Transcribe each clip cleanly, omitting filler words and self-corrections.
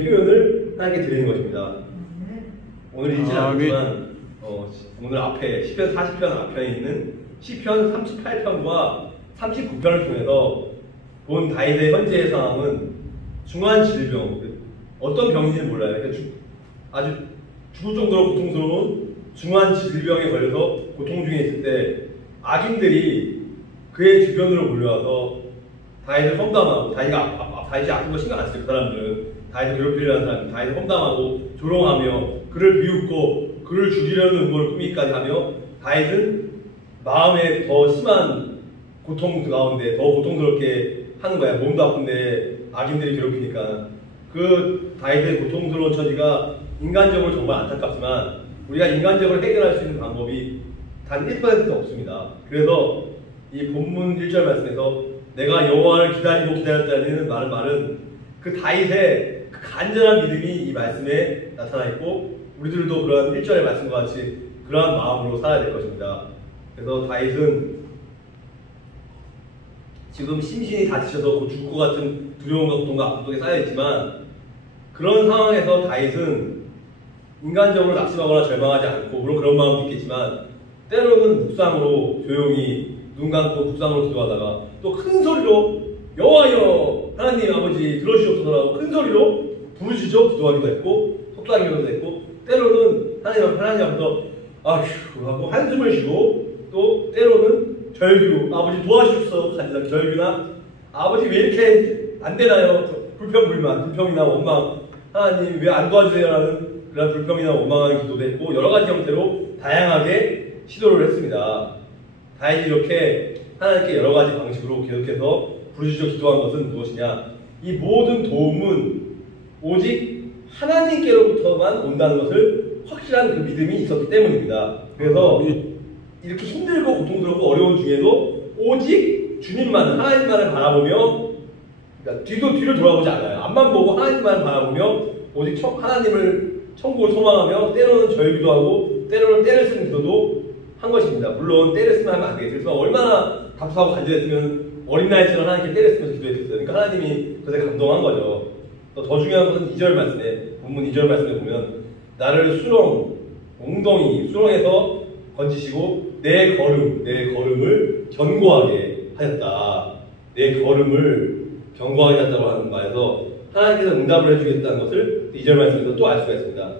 표현을 하나님께 드리는 것입니다. 오늘 읽지 않지만 오늘 앞에 시편 40편 앞편에 있는 시편 38편과 39편을 통해서 본 다윗의 현재의 상황은 중한 질병, 어떤 병인지는 몰라요. 그러니까 아주 죽을 정도로 고통스러운 중한 질병에 걸려서 고통 중에 있을 때 악인들이 그의 주변으로 몰려와서 다윗을 험담하고, 다윗이 아픈 거 신경 안 써요. 그 사람들은 다윗을 괴롭히려는 사람들, 다윗을 험담하고 조롱하며 그를 비웃고 그를 죽이려는 음모를 꾸미기까지 하며 다윗은 마음에 더 심한 고통 가운데 더 고통스럽게 하는 거야. 몸도 아픈데 악인들이 괴롭히니까. 그 다윗의 고통스러운 처지가 인간적으로 정말 안타깝지만 우리가 인간적으로 해결할 수 있는 방법이 단 1%도 없습니다. 그래서 이 본문 1절 말씀에서 내가 여호와를 기다리고 기다렸다는 말은 그 다윗의 그 간절한 믿음이 이 말씀에 나타나 있고 우리들도 그러한 1절의 말씀과 같이 그러한 마음으로 살아야 될 것입니다. 그래서 다윗은 지금 심신이 다치셔서 곧 죽을 것 같은 두려움과 고통과 아픔 속에 쌓여있지만 그런 상황에서 다윗은 인간적으로 낙심하거나 절망하지 않고 물론 그런 마음도 있겠지만 때로는 묵상으로 조용히 눈 감고 묵상으로 기도하다가 또 큰 소리로 여호와여 하나님 아버지 들어주시옵소서라고 큰 소리로 부르시죠. 기도하기도 했고 속삭이기도 했고 때로는 하나님 앞에서 아휴 하고 한숨을 쉬고 또 때로는 절규 아버지 도와주십시오 간절한 절규나 아버지 왜 이렇게 안 되나요? 불평이나 원망 하나님 왜 안 도와주세요? 라는 그런 불평이나 원망하는 기도도 했고 여러 가지 형태로 다양하게 시도를 했습니다. 다행히 이렇게 하나님께 여러 가지 방식으로 계속해서 부르짖어 기도한 것은 무엇이냐? 이 모든 도움은 오직 하나님께로부터만 온다는 것을 확실한 그 믿음이 있었기 때문입니다. 그래서 이렇게 힘들고 고통스럽고 어려운 중에도 오직 주님만 하나님만을 바라보며 그러니까 뒤를 돌아보지 않아요. 앞만 보고 하나님만을 바라보며 오직 하나님을 천국을 소망하며 때로는 절기도 하고 때로는 때를 쓰는 기도도 한 것입니다. 물론 때를 쓰면 하면 안 되겠지만 얼마나 답답하고 간절했으면 어린 나이처럼 하나님께 때를 쓰면서 기도했겠어요. 그러니까 하나님이 그것에 감동한 거죠. 또 더 중요한 것은 2절 말씀에 본문 2절 말씀에 보면 나를 수렁에서 건지시고 내 걸음을 견고하게 하셨다. 내 걸음을 견고하게 하셨다고 하는 말에서 하나님께서 응답을 해주겠다는 것을 2절 말씀에서 또 알 수가 있습니다.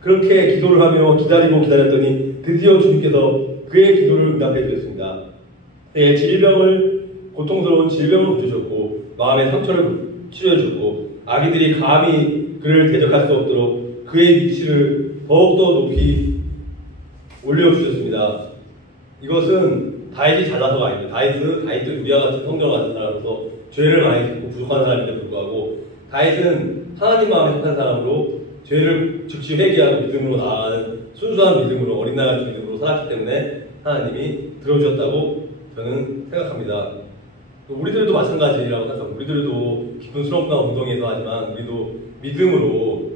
그렇게 기도를 하며 기다렸더니 드디어 주님께서 그의 기도를 응답해 주셨습니다. 그의 고통스러운 질병을 고쳐주셨고 마음의 상처를 치료해주고 아기들이 감히 그를 대적할 수 없도록 그의 위치를 더욱더 높이 올려주셨습니다. 이것은 다윗이 잘나서가 아닙니다. 다윗도 우리와 같은 성경을 가진 사람으로서 죄를 많이 짓고 부족한 사람인데 불구하고 다윗은 하나님 마음에 속한 사람으로 죄를 즉시 회개하고 믿음으로 나아가는 순수한 믿음으로 어린 나이 같은 믿음으로 살았기 때문에 하나님이 들어주셨다고 저는 생각합니다. 우리들도 마찬가지라고 생각합니다. 우리들도 깊은 수렁과 웅덩이에서 하지만 우리도 믿음으로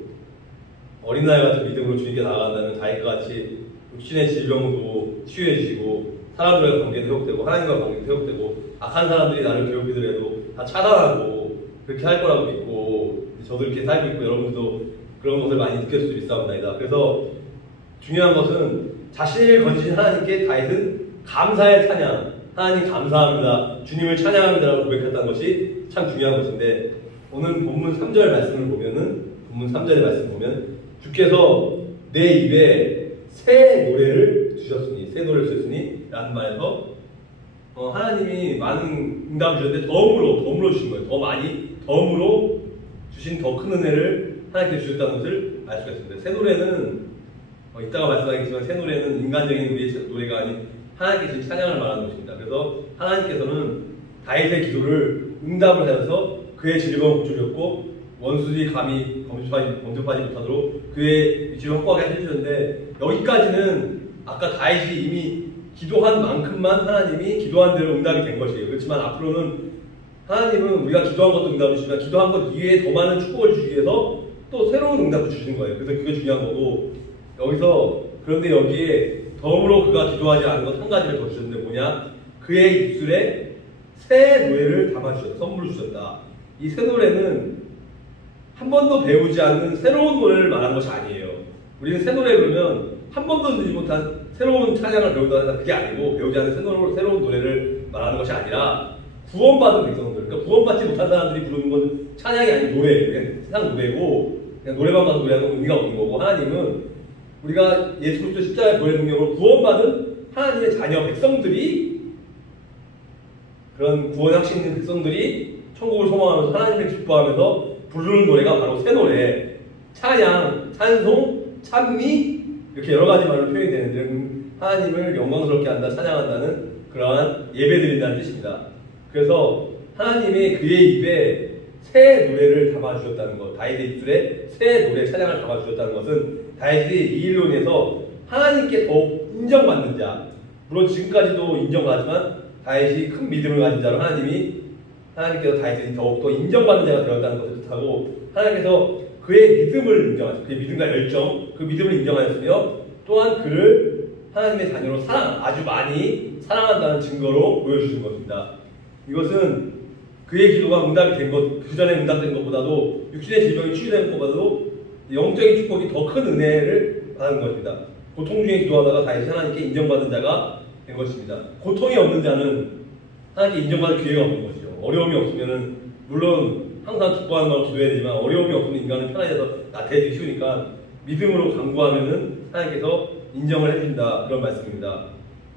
어린 나이 같은 믿음으로 주님께 나아간다면 다윗과 같이 육신의 질병도 치유해 주시고 사람들과 관계도 회복되고 하나님과 관계도 회복되고 악한 사람들이 나를 괴롭히더라도 다 차단하고 그렇게 할 거라고 믿고 저도 이렇게 살고 있고 여러분들도 그런 것을 많이 느꼈을 수 있사옵나이다. 그래서 중요한 것은 자신을 건지신 하나님께 다윗은 감사의 찬양, 하나님 감사합니다, 주님을 찬양합니다라고 고백했다는 것이 참 중요한 것인데 오늘 본문 3절 말씀을 보면은 본문 3절의 말씀 보면 주께서 내 입에 새 노래를 주셨으니 라는 말에서 하나님이 많은 응답을 주셨는데 덤으로 주신 거예요. 더 많이 덤으로 주신 더 큰 은혜를 하나님께 주셨다는 것을 알 수가 있습니다. 새 노래는 이따가 말씀하겠지만 새 노래는 인간적인 우리의 노래가 아닌 하나님께 지금 찬양을 말하는 것입니다. 그래서 하나님께서는 다윗의 기도를 응답을 하셔서 그의 질병을 고쳐주셨고 원수들이 감히 범접하지 못하도록 그의 위치를 확고하게 해주셨는데 여기까지는 아까 다윗이 이미 기도한 만큼만 하나님이 기도한 대로 응답이 된 것이에요. 그렇지만 앞으로는 하나님은 우리가 기도한 것도 응답을 주시지만 기도한 것 이외에 더 많은 축복을 주시기 위해서 또 새로운 응답을 주시는 거예요. 그래서 그게 중요한 거고 여기서 그런데 여기에 덤으로 그가 기도하지 않은 것 한 가지를 더 주셨는데 뭐냐? 그의 입술에 새 노래를 담아주셨다. 선물을 주셨다. 이 새 노래는 한 번도 배우지 않는 새로운 노래를 말하는 것이 아니에요. 우리는 새 노래 부르면 한 번도 듣지 못한 새로운 찬양을 배우다 그게 아니고 배우지 않는 새로운 노래를 말하는 것이 아니라 구원받은 백성들, 그러니까 구원받지 못한 사람들이 부르는 건 찬양이 아닌 노래예요. 그냥 세상 노래고 그냥 노래방 가서 노래하는 건 의미가 없는 거고 하나님은 우리가 예수 그리스도 십자가의 보혈 능력으로 구원받은 하나님의 자녀 백성들이 그런 구원의 확신 있는 백성들이 천국을 소망하면서 하나님을 기뻐하면서 부르는 노래가 바로 새 노래, 찬양, 찬송, 찬미 이렇게 여러 가지 말로 표현이 되는데 하나님을 영광스럽게 한다, 찬양한다는 그러한 예배드린다는 뜻입니다. 그래서 하나님이 그의 입에 새 노래를 담아주셨다는 것, 다윗의 입술에 새 노래 찬양을 담아주셨다는 것은 다윗이 이 일로 인해서 하나님께 더욱 인정받는 자, 물론 지금까지도 인정하지만 다윗이 큰 믿음을 가진 자로 하나님께서 다윗이 더욱더 인정받는 자가 되었다는 것을 뜻하고 하나님께서 그의 믿음을 인정하셨고 그의 믿음과 열정, 그 믿음을 인정하였으며 또한 그를 하나님의 자녀로 아주 많이 사랑한다는 증거로 보여주신 것입니다. 이것은 그의 기도가 응답이 된 것, 그 전에 응답된 것보다도 육신의 질병이 치유된 것보다도 영적인 축복이 더 큰 은혜를 받은 것입니다. 고통 중에 기도하다가 다시 하나님께 인정받은 자가 된 것입니다. 고통이 없는 자는 하나님께 인정받을 기회가 없는 것이죠. 어려움이 없으면은 물론 항상 기뻐하는 마음으로 기도해야 되지만 어려움이 없으면 인간은 편안해서 나태해지기 쉬우니까 믿음으로 간구하면은 하나님께서 인정을 해준다 그런 말씀입니다.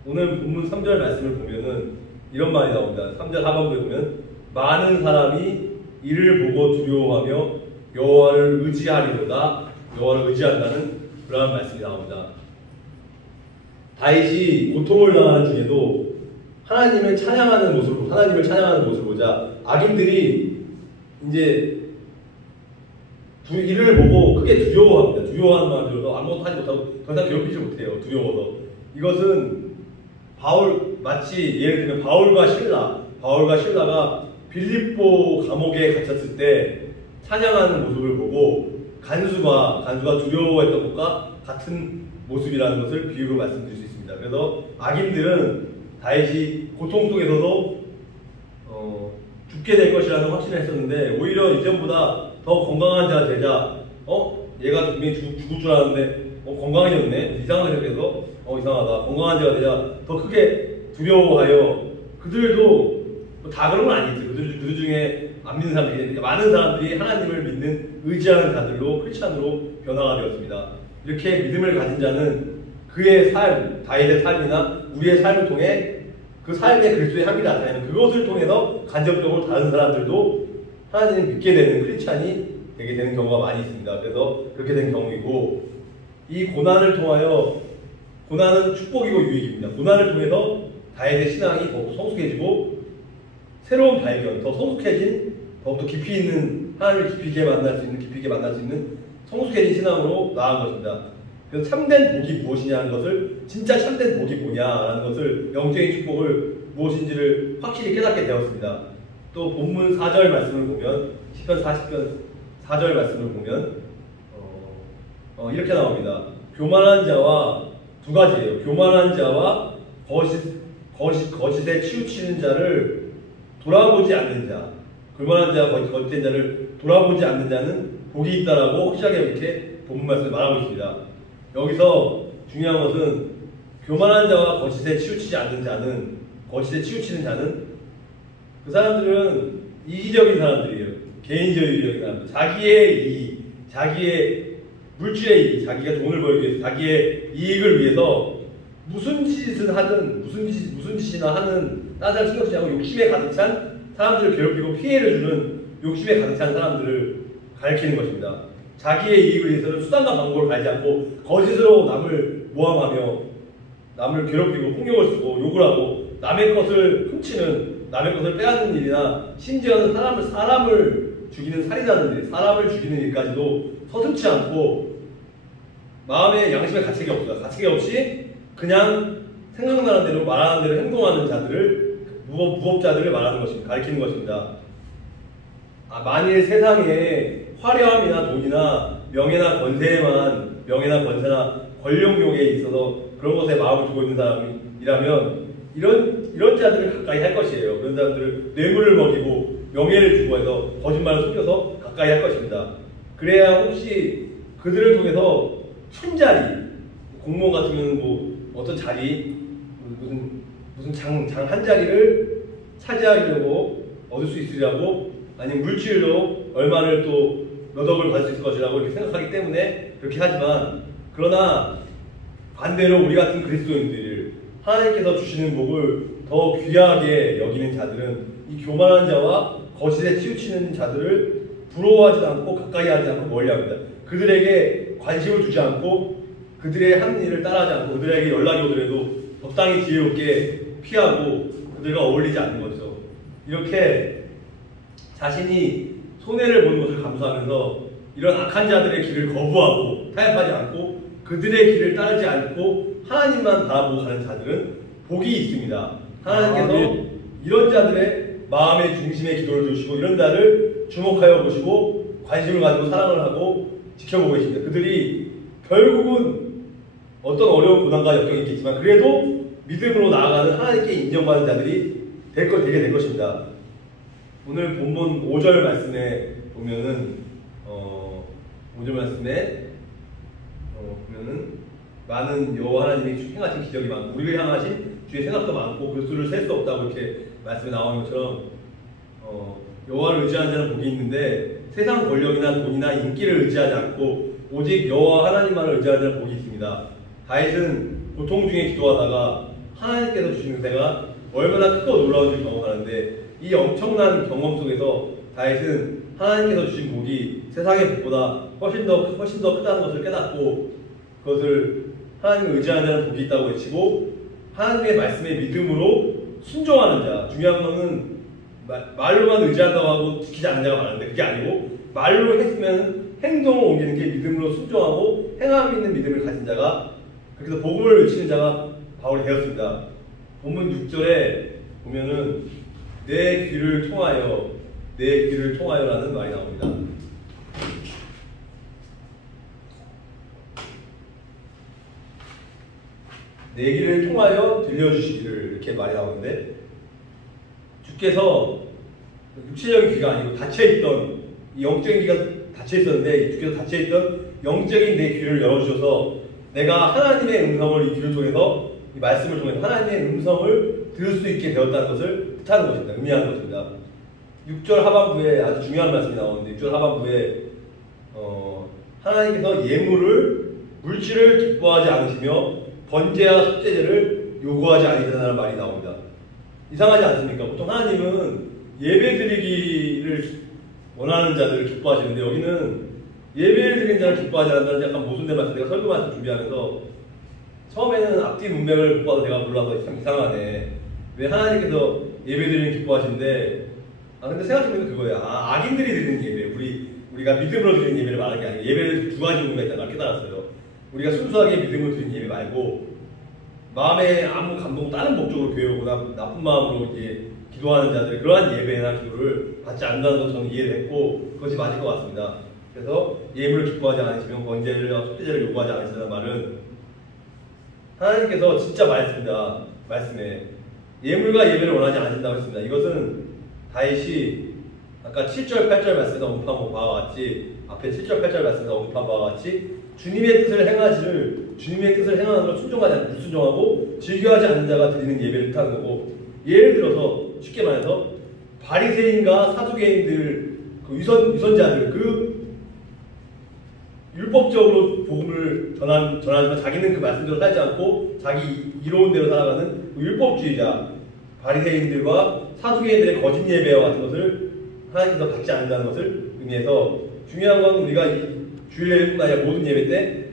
오늘 본문 3절 말씀을 보면은 이런 말이 나옵니다. 3절 하반부에 보면 많은 사람이 이를 보고 두려워하며 여호와를 의지하리로다. 여호와를 의지한다는 그러한 말씀이 나옵니다. 다윗이 고통을 당하는 중에도 하나님을 찬양하는 모습을 보자 악인들이 이제 이를 보고 크게 두려워합니다. 두려워하는 마음을 들어서 아무것도 하지 못하고 더 이상 괴롭히지 못해요. 두려워서. 이것은 마치 예를 들면 바울과 신라가 빌립보 감옥에 갇혔을 때 찬양하는 모습을 보고 간수가 두려워했던 것과 같은 모습이라는 것을 비유로 말씀드릴 수 있습니다. 그래서 악인들은 다윗이 고통 속에서도 죽게 될 것이라는 확신을 했었는데 오히려 이전보다 더 건강한 자가 되자 얘가 분명히 죽을 줄 알았는데 건강해졌네 이상하게 생겨서 이상하다 건강한 자가 되자 더 크게 두려워하여 그들도 다 그런 건 아니지. 그들 중에 안 믿는 사람들이 많은 사람들이 하나님을 믿는 의지하는 자들로 크리스찬으로 변화가 되었습니다. 이렇게 믿음을 가진 자는 그의 삶, 다윗의 삶이나 우리의 삶을 통해 그 삶에 그리스도의 향기를 나타내는 그것을 통해서 간접적으로 다른 사람들도 하나님을 믿게 되는 크리스찬이 되게 되는 경우가 많이 있습니다. 그래서 그렇게 된 경우이고 이 고난을 통하여 고난은 축복이고 유익입니다. 고난을 통해서 다윗의 신앙이 더욱 성숙해지고 새로운 발견, 더 성숙해진, 더욱더 깊이 있는 하나님을 깊게 만날 수 있는 성숙해진 신앙으로 나아간 것입니다. 그래서 참된 복이 무엇이냐는 것을 진짜 참된 복이 뭐냐라는 것을 영적인 축복을 무엇인지를 확실히 깨닫게 되었습니다. 또 본문 4절 말씀을 보면 시편 40편 4절 말씀을 보면 이렇게 나옵니다. 교만한 자와 두 가지예요. 교만한 자와 거짓에 치우치는 자를 돌아보지 않는 자, 교만한 자와 거짓된 자를 돌아보지 않는 자는 복이 있다라고 확실하게 이렇게 본문 말씀을 말하고 있습니다. 여기서 중요한 것은 교만한 자와 거짓에 치우치는 자는 그 사람들은 이기적인 사람들이에요. 개인적인 사람들. 자기의 이익, 자기의 물질의 이익, 자기가 돈을 벌기 위해서, 자기의 이익을 위해서 무슨 짓이나 하는 다른 사람 신경 쓰지 않고 욕심에 가득 찬 사람들을 괴롭히고 피해를 주는 욕심에 가득 찬 사람들을 가리키는 것입니다. 자기의 이익을 위해서는 수단과 방법을 가리지 않고 거짓으로 남을 모함하며 남을 괴롭히고 폭력을 쓰고 욕을 하고 남의 것을 훔치는 남의 것을 빼앗는 일이나 심지어는 사람을 죽이는 살인하는 일, 사람을 죽이는 일까지도 서슴지 않고 마음에 양심에 가책이 없어요. 가책이 없이 그냥 생각나는 대로 말하는 대로 행동하는 자들을 무법자들을 말하는 것입니다. 가리키는 것입니다. 만일 세상에 화려함이나 돈이나 명예나 권세나 권력욕에 있어서 그런 것에 마음을 두고 있는 사람이라면 이런 자들을 가까이 할 것이에요. 그런 사람들을 뇌물을 먹이고 명예를 주고 해서 거짓말을 속여서 가까이 할 것입니다. 그래야 혹시 그들을 통해서 큰 자리, 공무원 같은 경우는 뭐 어떤 자리, 무슨 장 한 자리를 차지하려고 얻을 수 있으려고, 아니면 물질로 얼마를 또 몇 억을 받을 수 있을 것이라고 이렇게 생각하기 때문에 그렇게 하지만, 그러나 반대로 우리 같은 그리스도인들, 하나님께서 주시는 복을 더 귀하게 여기는 자들은 이 교만한 자와 거짓에 치우치는 자들을 부러워하지 않고 가까이 하지 않고 멀리합니다. 그들에게 관심을 두지 않고 그들의 하는 일을 따라하지 않고 그들에게 연락이 오더라도 적당히 지혜롭게 피하고 그들과 어울리지 않는 거죠. 이렇게 자신이 손해를 보는 것을 감수하면서 이런 악한 자들의 길을 거부하고 타협하지 않고 그들의 길을 따르지 않고 하나님만 바라보고 가는 자들은 복이 있습니다. 하나님께서 이런 자들의 마음의 중심에 기도를 두시고 이런 자를 주목하여 보시고 관심을 가지고 사랑을 하고 지켜보고 계십니다. 그들이 결국은 어떤 어려운 고난과 역경이 있겠지만 그래도 믿음으로 나아가는 하나님께 인정받는 자들이 되게 될 것입니다. 오늘 본문 5절 말씀에 보면은 5절 말씀에 보면은 많은 여호와 하나님의 행하신 기적이 많고 우리를 향하신 주의 생각도 많고 그 수를 셀 수 없다고 이렇게 말씀에 나오는 것처럼 여호와를 의지하는 자는 복이 있는데 세상 권력이나 돈이나 인기를 의지하지 않고 오직 여호와 하나님만을 의지하는 자는 복이 있습니다. 다윗은 고통 중에 기도하다가 하나님께서 주신 은혜가 얼마나 크고 놀라운지 경험하는데 이 엄청난 경험 속에서 다윗은 하나님께서 주신 복이 세상의 복보다 훨씬 더 크다는 것을 깨닫고 그것을 하나님을 의지하는 자는 복이 있다고 외치고 하나님의 말씀에 믿음으로 순종하는 자. 중요한 것은 말로만 의지한다고 하고 지키지 않는 자가 많은데 그게 아니고 말로 했으면 행동을 옮기는 게 믿음으로 순종하고 행함 있는 믿음을 가진 자가, 그래서 복음을 외치는 자가 바울이 되었습니다. 본문 6절에 보면은 내 귀를 통하여라는 말이 나옵니다. 내 귀를 통하여 들려주시기를 이렇게 말이 나오는데 주께서 육체적인 귀가 아니고 닫혀있던 이 영적인 귀가 닫혀있었는데 주께서 닫혀있던 영적인 내 귀를 열어주셔서 내가 하나님의 음성을 이 귀를 통해서 이 말씀을 통해서 하나님의 음성을 들을 수 있게 되었다는 것을 뜻하는 것입니다. 의미하는 것입니다. 6절 하반부에 아주 중요한 말씀이 나오는데 6절 하반부에 하나님께서 물질을 기뻐하지 않으시며 번제와 속죄제를 요구하지 않으시다는 말이 나옵니다. 이상하지 않습니까? 보통 하나님은 예배드리기를 원하는 자들을 기뻐하시는데 여기는 예배를 드리는 자를 기뻐하지 않는다는 약간 모순된 말씀, 내가 설교 말씀 준비하면서 처음에는 앞뒤 문맥을 못 봐서 제가 몰라서 참 이상하네. 왜 하나님께서 예배드리는 기뻐하시는데 근데 생각해보면 그거예요. 악인들이 드리는 예배, 우리가 믿음으로 드리는 예배를 말하는 게 아니고 예배를 두 가지 의미가 있다는 걸 깨달았어요. 우리가 순수하게 믿음으로 드리는 예배 말고 마음에 아무 감동 다른 목적으로 교회 오거나 나쁜 마음으로 이제 기도하는 자들의 그러한 예배나 기도를 받지 않는다는 것을 저는 이해를 했고 그것이 맞을 것 같습니다. 그래서 예물을 기뻐하지 않으시면 번제와 속죄제를 요구하지 않으시다는 말은 하나님께서 진짜 말씀에 예물과 예배를 원하지 않으신다고 했습니다. 이것은 다윗이 아까 7절 8절 말씀에서 언급한 바와 같이 앞에 7절 8절 말씀에서 언급한 바와 같이 주님의 뜻을 행하는 걸 순종하지 않고 불순종하고 즐겨하지 않는 자가 드리는 예배를 뜻하는 거고, 예를 들어서 쉽게 말해서 바리새인과 사두개인들 그 위선자들 율법적으로 복음을 전하지만 자기는 그 말씀대로 살지 않고 자기 이로운 대로 살아가는 그 율법주의자 바리새인들과 사두개인들의 거짓 예배와 같은 것을 하나님께서 받지 않는다는 것을 의미해서, 중요한 건 우리가 주일 예배뿐만 아니라 모든 예배 때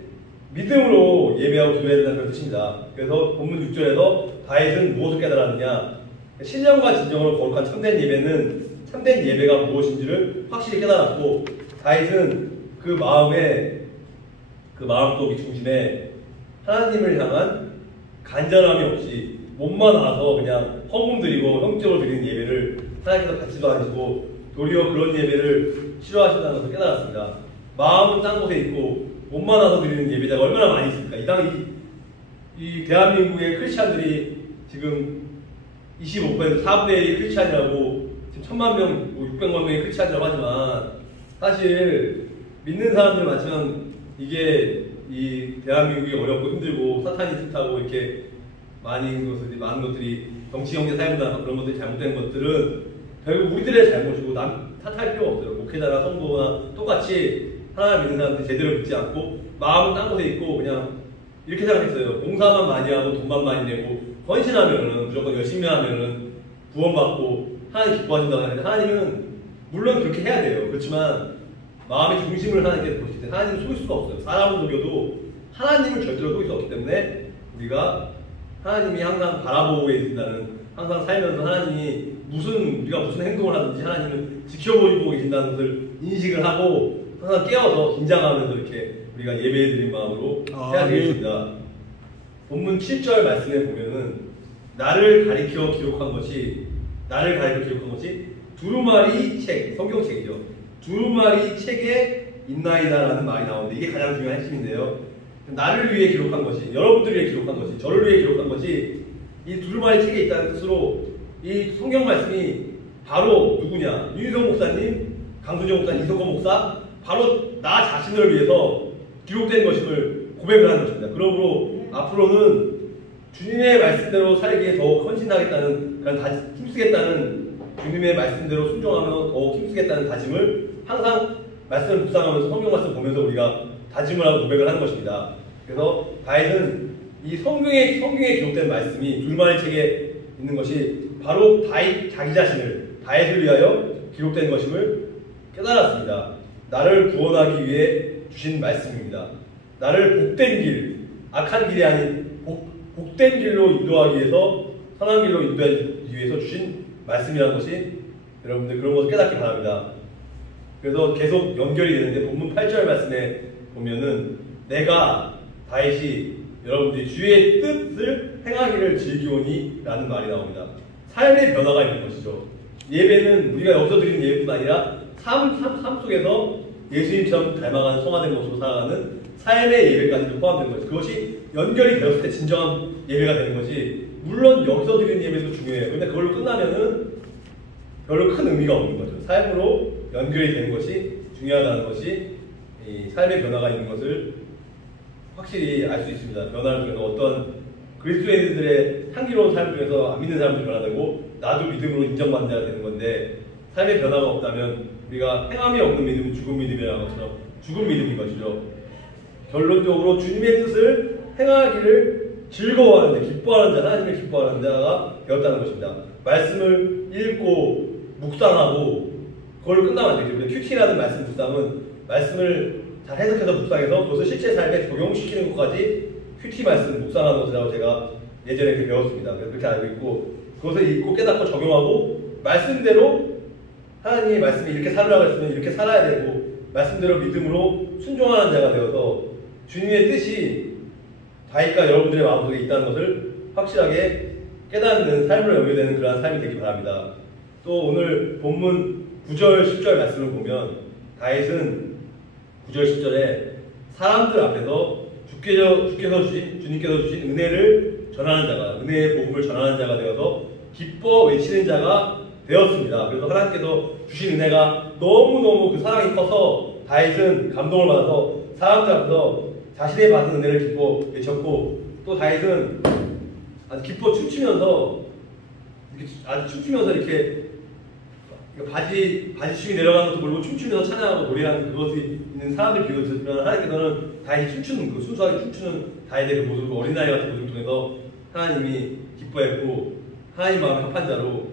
믿음으로 예배하고 기도해야 된다는 그런 뜻입니다. 그래서 본문 6절에서 다윗은 무엇을 깨달았느냐, 신령과 진정으로 거룩한 참된 예배가 무엇인지를 확실히 깨달았고, 다윗은 그 마음속의 중심에 하나님을 향한 간절함이 없이 몸만 와서 그냥 헌금 드리고 형적으로 드리는 예배를 하나님께서 받지도 않으시고 도리어 그런 예배를 싫어하신다는 것을 깨달았습니다. 마음은 딴 곳에 있고 몸만 와서 드리는 예배자가 얼마나 많이 있습니까? 이 대한민국의 크리스찬들이 지금 25% 4분의 1이 크리스찬이라고 지금 1000만 명, 600만 명의 크리스찬이라고 하지만 사실 믿는 사람들 많지만 이게 이 대한민국이 어렵고 힘들고 사탄이 뜻하고 이렇게 많은 것들이 정치, 경제, 사회문화 그런 것들이 잘못된 것들은 결국 우리들의 잘못이고 남 탓할 필요가 없어요. 목회자나 성도나 똑같이 하나님 믿는 사람들이 제대로 믿지 않고 마음은 딴 곳에 있고 그냥 이렇게 생각했어요. 봉사만 많이 하고 돈만 많이 내고 헌신하면은 무조건 열심히 하면은 구원받고 하나님 기뻐하신다고 하는데 하나님은 물론 그렇게 해야 돼요. 그렇지만 마음의 중심을 하나님께 보실 때 하나님은 속일 수가 없어요. 사람을 속여도 하나님을 절대로 속일 수 없기 때문에 우리가 하나님이 항상 바라보고 계신다는, 항상 살면서 하나님이 우리가 무슨 행동을 하든지 하나님은 지켜보고 계신다는 것을 인식을 하고 항상 깨어서 긴장하면서 이렇게 우리가 예배드린 마음으로 해야 되겠습니다. 본문 7절 말씀에 보면은 나를 가리켜 기록한 것이 두루마리 책, 성경책이죠. 두루마리 책에 있나이다라는 말이 나오는데 이게 가장 중요한 핵심인데요. 나를 위해 기록한 것이, 여러분들을 위해 기록한 것이, 저를 위해 기록한 것이 이 두루마리 책에 있다는 뜻으로 이 성경 말씀이 바로 누구냐? 윤희성 목사님, 강수정 목사님, 이석호 목사, 바로 나 자신을 위해서 기록된 것임을 고백을 하는 것입니다. 그러므로 앞으로는 주님의 말씀대로 살기에 더욱 헌신하겠다는, 힘쓰겠다는, 주님의 말씀대로 순종하며 더욱 힘쓰겠다는 다짐을 항상 말씀을 묵상하면서 성경 말씀 보면서 우리가 다짐을 하고 고백을 하는 것입니다. 그래서 다윗은 이 성경에 기록된 말씀이 두루마리 책에 있는 것이 바로 자기 자신을, 다윗을 위하여 기록된 것임을 깨달았습니다. 나를 구원하기 위해 주신 말씀입니다. 나를 복된 길, 악한 길이 아닌 복된 길로 인도하기 위해서, 선한 길로 인도하기 위해서 주신 말씀이라는 것이 여러분들 그런 것을 깨닫기 바랍니다. 그래서 계속 연결이 되는데 본문 8절 말씀에 보면은 내가 다윗이 여러분들이 주의 뜻을 행하기를 즐기오니 라는 말이 나옵니다. 삶의 변화가 있는 것이죠. 예배는 우리가 여기서 드리는 예배뿐 아니라 삶 속에서 예수님처럼 닮아가는 성화된 모습으로 살아가는 삶의 예배까지도 포함된 것이죠. 그것이 연결이 되었을 때 진정한 예배가 되는 것이, 물론 여기서 드리는 예배도 중요해요. 그런데 그걸로 끝나면은 별로 큰 의미가 없는 거죠. 삶으로 연결이 되는 것이 중요하다는 것이 이 삶의 변화가 있는 것을 확실히 알 수 있습니다. 변화를 통해서 어떤 그리스도인들의 향기로운 삶을 통해서 안 믿는 사람도 변화되고 나도 믿음으로 인정받는 자가 되는 건데, 삶의 변화가 없다면 우리가 행함이 없는 믿음은 죽은 믿음이라는 것처럼 죽은 믿음인 것이죠. 결론적으로 주님의 뜻을 행하기를 즐거워하는 자, 기뻐하는 자, 하나님을 기뻐하는 자가 되었다는 것입니다. 말씀을 읽고 묵상하고 그걸 끝나면 안 되죠. 우리 큐티라는 말씀 묵상은 말씀을 잘 해석해서 묵상해서 그것을 실제 삶에 적용시키는 것까지 큐티 말씀 묵상하는 것이라고 제가 예전에 그렇게 배웠습니다. 그렇게 알고 있고, 그것을 읽고 깨닫고 적용하고 말씀대로 하나님의 말씀이 이렇게 살으라고 했으면 이렇게 살아야 되고 말씀대로 믿음으로 순종하는 자가 되어서 주님의 뜻이 다윗과 여러분들의 마음속에 있다는 것을 확실하게 깨닫는 삶으로 연결되는 그러한 삶이 되기 바랍니다. 또 오늘 본문 9절, 10절 말씀을 보면 다윗은 9절, 10절에 사람들 앞에서 주님께서 주신 은혜를 전하는 자가, 은혜의 복음을 전하는 자가 되어서 기뻐 외치는 자가 되었습니다. 그래서 하나님께서 주신 은혜가 너무너무 그 사랑이 커서 다윗은 감동을 받아서 사람들 앞에서 자신의 받은 은혜를 기뻐 외쳤고, 또 다윗은 아주 기뻐 춤추면서 이렇게 바지 춤이 내려가는 것도 모르고 춤추면서 찬양하고 노래하는 그것이 있는 사람들 비교했지만, 하나님께서는 다윗이 춤추는, 순수하게 춤추는 다윗의 그 모습을, 어린아이 같은 모습을 통해서 하나님이 기뻐했고 하나님 마음에 합한 자로,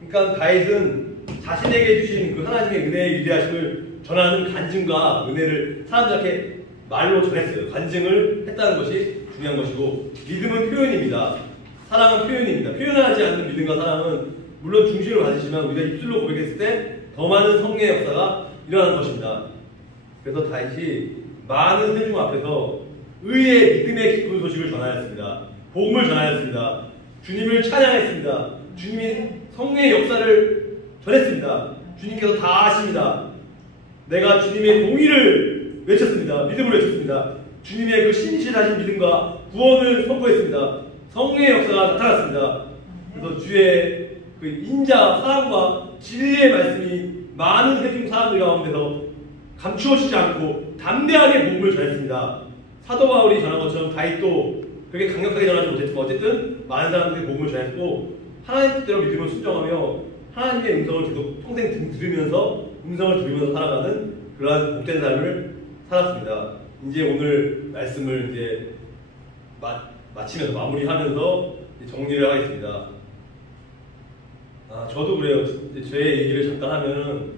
그러니까 다윗은 자신에게 주신 그 하나님의 은혜의 위대하심을 전하는 간증과 은혜를 사람들에게 말로 전했어요. 간증을 했다는 것이 중요한 것이고, 믿음은 표현입니다. 사랑은 표현입니다. 표현하지 않는 믿음과 사랑은 물론 중심을 가지지만 우리가 입술로 고백했을 때 더 많은 성령의 역사가 일어나는 것입니다. 그래서 다윗이 많은 회중 앞에서 의의 믿음의 기쁜 소식을 전하였습니다. 복음을 전하였습니다. 주님을 찬양했습니다. 주님이 성령의 역사를 전했습니다. 주님께서 다 아십니다. 내가 주님의 동의를 외쳤습니다. 믿음을 외쳤습니다. 주님의 그 신실하신 믿음과 구원을 선포했습니다. 성령의 역사가 나타났습니다. 그래서 주의 그 인자, 사랑과 진리의 말씀이 많은 회중 사람들 가운데서 감추어지지 않고 담대하게 복음을 전했습니다. 사도 바울이 전한 것처럼 다윗도 그렇게 강력하게 전하지 못했지만 어쨌든 많은 사람들이 복음을 전했고 하나님 뜻대로 믿음을 순종하며 하나님의 음성을 계속 평생 들으면서 살아가는 그러한 복된 삶을 살았습니다. 이제 오늘 말씀을 이제 마치면서 마무리하면서 정리를 하겠습니다. 저도 그래요. 제 얘기를 잠깐 하면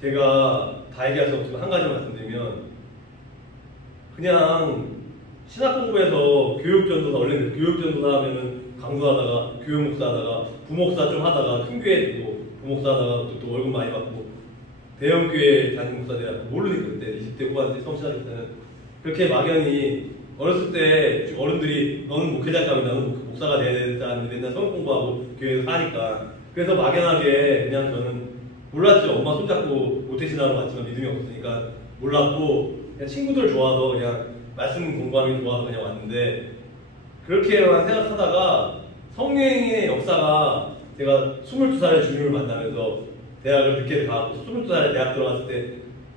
제가 다 얘기할 수 없지만 한 가지만 말씀드리면 그냥 신학 공부에서 교육전도사 원래 교육전도사 하면은 강사하다가 교육목사 하다가 부목사 좀 하다가 큰 교회 되고 부목사 하다가 또 월급 많이 받고 대형 교회 담임 목사 돼갖고 모르니까 그때 20대 후반 때 처음 시작할 때는 그렇게 막연히 어렸을 때 어른들이 너는 목회자니까 나는 목사가 돼야 된다는 맨날 성경 공부하고 교회에서 사니까 그래서 막연하게 그냥 저는 몰랐죠. 엄마 손잡고 모태신앙을 왔지만 믿음이 없었으니까 몰랐고 그냥 친구들 좋아서 그냥 말씀 공부하기 좋아서 그냥 왔는데 그렇게만 생각하다가 성령의 역사가 제가 22살에 주님을 만나면서 대학을 늦게 가고 22살에 대학 들어갔을 때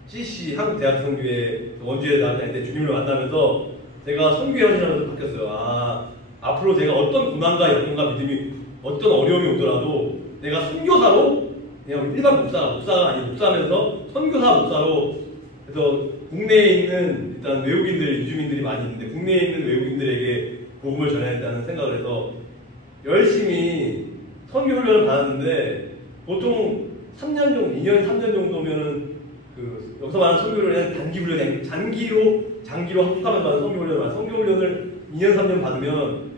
CC 한국대학성교회 원주에 다닐 때 주님을 만나면서 제가 선교 현실하면서 바뀌었어요. 앞으로 제가 어떤 고난과 역경과 믿음이 어떤 어려움이 오더라도 내가 선교사로 그냥 일반 목사가 아니고 목사면서 선교사 목사로 그래서 국내에 있는 일단 외국인들 이주민들이 많이 있는데 국내에 있는 외국인들에게 복음을 전해야겠다는 생각을 해서 열심히 선교 훈련을 받았는데 보통 3년 정도, 2년, 3년 정도면은 여기서 말하는 선교 훈련은 단기 훈련이 아니고 장기로 합숙하면서 하는 선교 훈련을 선교 훈련을 2년, 3년 받으면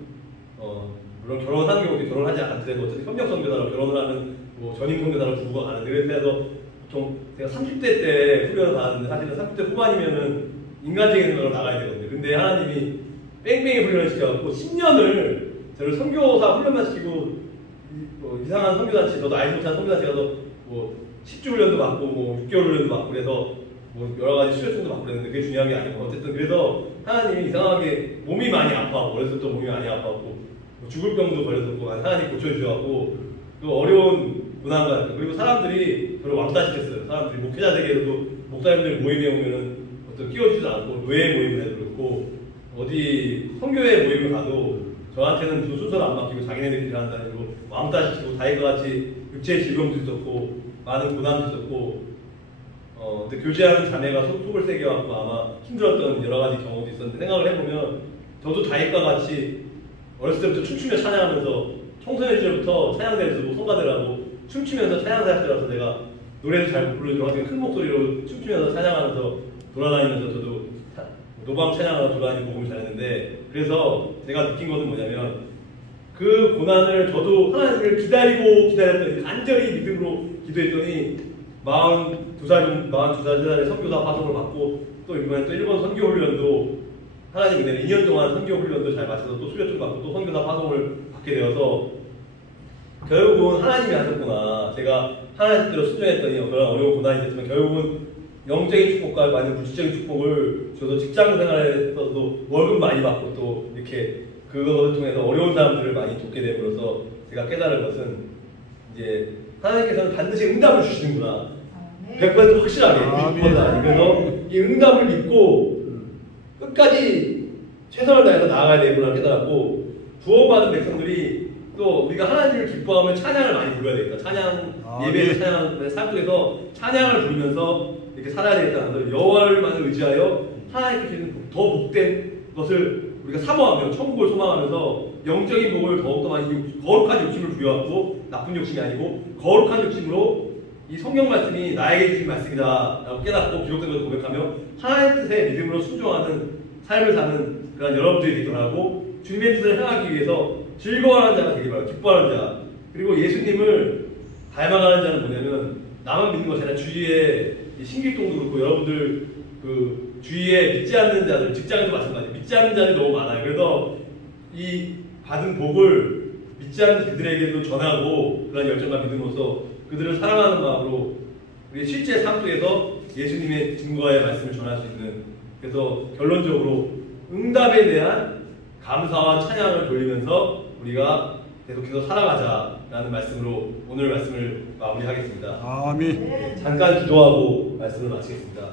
물론 결혼한 경우도 결혼하지 않더라도 어쨌든 협력 선교사로 결혼을 하는 뭐 전임 선교사로 부부가 가는데 그래서 보통 제가 30대 때 훈련을 받았는데 사실은 30대 후반이면은 인간적인 생각으로 나가야 되거든요. 근데 하나님이 뺑뺑이 훈련을 시켜갖고 10년을 저를 선교사 훈련만 시키고 이상한 선교단체 저도 알지 못한 선교단체 가서 뭐 10주 훈련도 받고 뭐 6개월 훈련도 받고 그래서 뭐 여러 가지 수료증도 받고 그랬는데 그게 중요한 게 아니고 어쨌든 그래서 하나님이 이상하게 몸이 많이 아파하고 어렸을 때 몸이 많이 아파하고 뭐 죽을 병도 걸렸었고 하나님 고쳐주셔갖고 그 어려운 고난과 그리고 사람들이 저를 왕따시켰어요. 사람들이 목회자 되게도 목사님들 모임에 오면은 어떤 끼워주지도 않고 노예 모임을 해도 그렇고 어디 선교회 모임을 가도 저한테는 무슨 순서를 안 맡기고 자기네들끼리 한다는 거 왕따시키고 다윗과 같이 육체의 질병도 있었고 많은 고난도 있었고 근데 교제하는 자매가 속을 세게 갖고 아마 힘들었던 여러 가지 경우도 있었는데 생각을 해보면 저도 다윗과 같이 어렸을 때부터 춤추며 찬양하면서 청소년 시절부터 찬양대에서도 성가대라고 춤추면서 찬양사역자라서 내가 노래도 잘 못 부르고 큰 목소리로 춤추면서 찬양하면서 돌아다니면서 저도 노방 찬양하고 돌아다니고 복음을 잘했는데 그래서 제가 느낀 것은 뭐냐면 그 고난을 저도 하나님을 기다렸더니 간절히 믿음으로 기도했더니 42살에 선교사 파송을 받고 또 이번에 또 일본 선교훈련도 하나님 은혜로 2년 동안 선교훈련도 잘 마쳐서 또 수료증 받고 또 선교사 파송을 받게 되어서 결국은 하나님이 하셨구나. 제가 하나님 뜻대로 순종했더니 그런 어려운 고난이 됐지만 결국은 영적인 축복과 많은 물질적인 축복을 저도 직장 생활에서도 월급 많이 받고 또 이렇게 그것을 통해서 어려운 사람들을 많이 돕게 됨으로써 제가 깨달은 것은 이제 하나님께서는 반드시 응답을 주시는구나. 100% 확실하게 그래서 이 응답을 믿고 끝까지 최선을 다해서 나아가야 되구나 깨달았고 구원받은 백성들이 또 우리가 하나님을 기뻐하면 찬양을 많이 불러야 되겠다. 찬양 예배에서 찬양 삶 속에서 찬양을 부르면서 이렇게 살아야 되겠다는 것을 여호와를만 의지하여 하나님께 주시는 더 복된 것을 우리가 사모하며 천국을 소망하면서 영적인 복을 더욱더 많이 거룩한 욕심을 부여하고 나쁜 욕심이 아니고 거룩한 욕심으로 이 성경 말씀이 나에게 주신 말씀이다 라고 깨닫고 기록된 것을 고백하며 하나님 뜻에 믿음으로 순종하는 삶을 사는 그런 여러분들이 되기를 하고 주님의 뜻을 향하기 위해서 즐거워하는 자가 되길 바랍니다. 기뻐하는 자 그리고 예수님을 닮아가는 자는 뭐냐면 나만 믿는 것이 아니라 주위에 신길동도 그렇고 여러분들 그 주위에 믿지 않는 자들 직장에도 마찬가지예요. 믿지 않는 자들이 너무 많아요. 그래서 이 받은 복을 믿지 않는 그들에게도 전하고 그런 열정과 믿음으로써 그들을 사랑하는 마음으로 우리 실제 삶 속에서 예수님의 증거의 말씀을 전할 수 있는 그래서 결론적으로 응답에 대한 감사와 찬양을 돌리면서 우리가 계속해서 살아가자라는 말씀으로 오늘 말씀을 마무리하겠습니다. 아멘. 잠깐 기도하고 말씀을 마치겠습니다.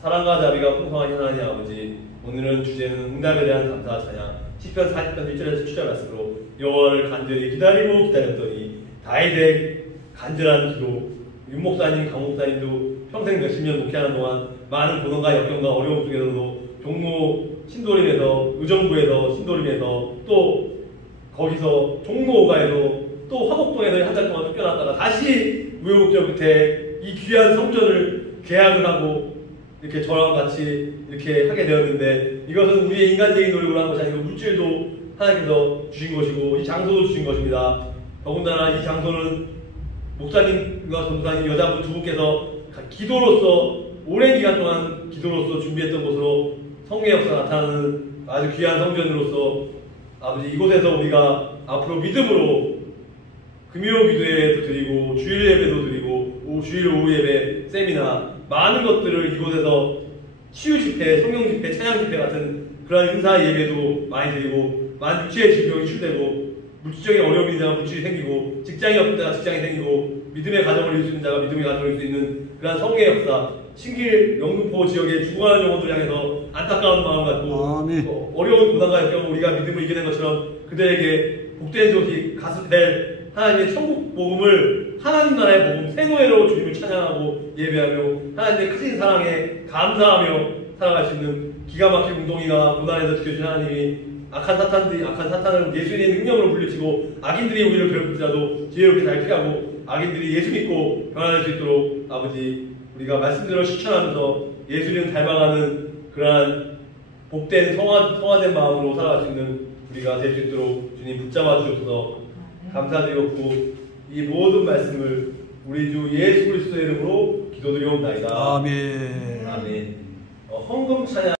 사랑과 자비가 풍성한 하나님 아버지, 오늘은 주제는 응답에 대한 감사 찬양 시편 40편 1절에서 7절 말씀으로 여호와를 간절히 기다리고 기다렸더니 다윗의 간절한 기도, 윤 목사님, 강 목사님도 평생 몇십 년 목회하는 동안 많은 고난과 역경과 어려움 속에서도 종로 신도림에서, 의정부에서, 신도림에서, 또 거기서 종로오가에서, 또 화곡동에서 한 달 동안 쫓겨났다가 다시 우여곡절 끝에 이 귀한 성전을 계약을 하고 이렇게 저랑 같이 이렇게 하게 되었는데, 이것은 우리의 인간적인 노력으로 한 것이 아니고 물질도 하나님께서 주신 것이고 이 장소도 주신 것입니다. 더군다나 이 장소는 목사님과 전도사님 여자분 두 분께서 기도로서 오랜 기간 동안 기도로서 준비했던 곳으로 성령의 역사가 나타나는 아주 귀한 성전으로서 아버지, 이곳에서 우리가 앞으로 믿음으로 금요 기도회도 드리고 주일 예배도 드리고 주일 오후 예배, 세미나 많은 것들을 이곳에서 치유 집회, 성령 집회, 찬양 집회 같은 그런 인사 예배도 많이 드리고 많은 육체의 질병이 출되고 물질적인 어려움이 있는 자가 물질이 생기고 직장이 없는 자가 직장이 생기고 믿음의 가정을 이룰 수 있는 자가 믿음의 가정을 이룰 수 있는 그런 성의 역사, 신길 영등포 지역의 죽어가는 영혼들 향해서 안타까운 마음 갖고 어려운 고난과 역경을 우리가 믿음을 이겨낸 것처럼 그들에게 복된 소식, 가스될 하나님의 천국 복음을, 하나님 나라의 복음, 새노예로 주님을 찬양하고 예배하며 하나님의 크신 사랑에 감사하며 살아갈 수 있는 기가 막힌 운동이가 고난에서 지켜주신 하나님이 악한 사탄을 예수님의 능력으로 물리치고 악인들이 우리를 괴롭힐지라도 지혜롭게 잘 피하고 악인들이 예수 믿고 변화될 수 있도록 아버지, 우리가 말씀대로 실천하면서 예수님을 닮아가는 그러한 복된 성화된 마음으로 살아갈 수 있는 우리가 될 수 있도록 주님 붙잡아 주셔서 감사드렸고, 이 모든 말씀을 우리 주 예수 그리스도의 이름으로 기도드리옵나이다. 아멘. 아멘. 헌금 찬양.